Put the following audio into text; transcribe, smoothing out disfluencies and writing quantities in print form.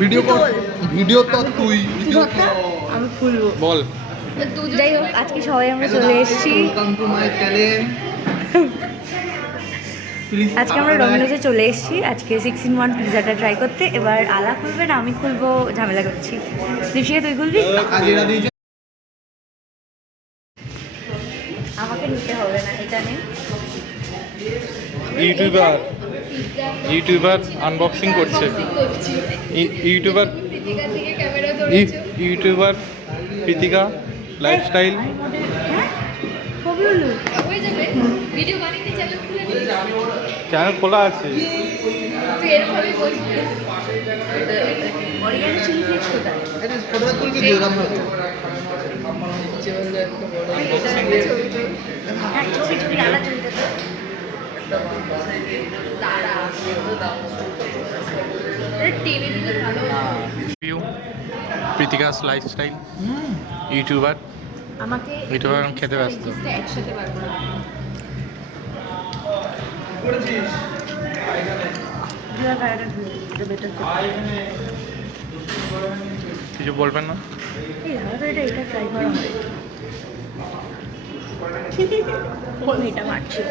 Video কর, video তো তুই আমি খুলবো। বল। যাই হোক, আজকে সবাই আমরা চলে এসেছি। আজকে আমরা ডমিনোজে চলে এসেছি আজকে 6-in-1 পিৎজাটা ট্রাই করতে। এবার আলা খুলবে না আমি খুলবো, ঝামেলা করছি। দীপশিকা তুই খুলবি? আমাকে নিতে হবে না, এটা নেই। ইউটিউবার আনবক্সিং করছে। YouTuber Pritika lifestyle. চ্যানেল খোলা আছে। Pritika lifestyle YouTuber. আমাকে ইউটিউবার খেতে ব্যস্ত। একসাথে পারবো না। কিছু বলবেন না? এটা ট্রাই করা হয়। এটা মারছি।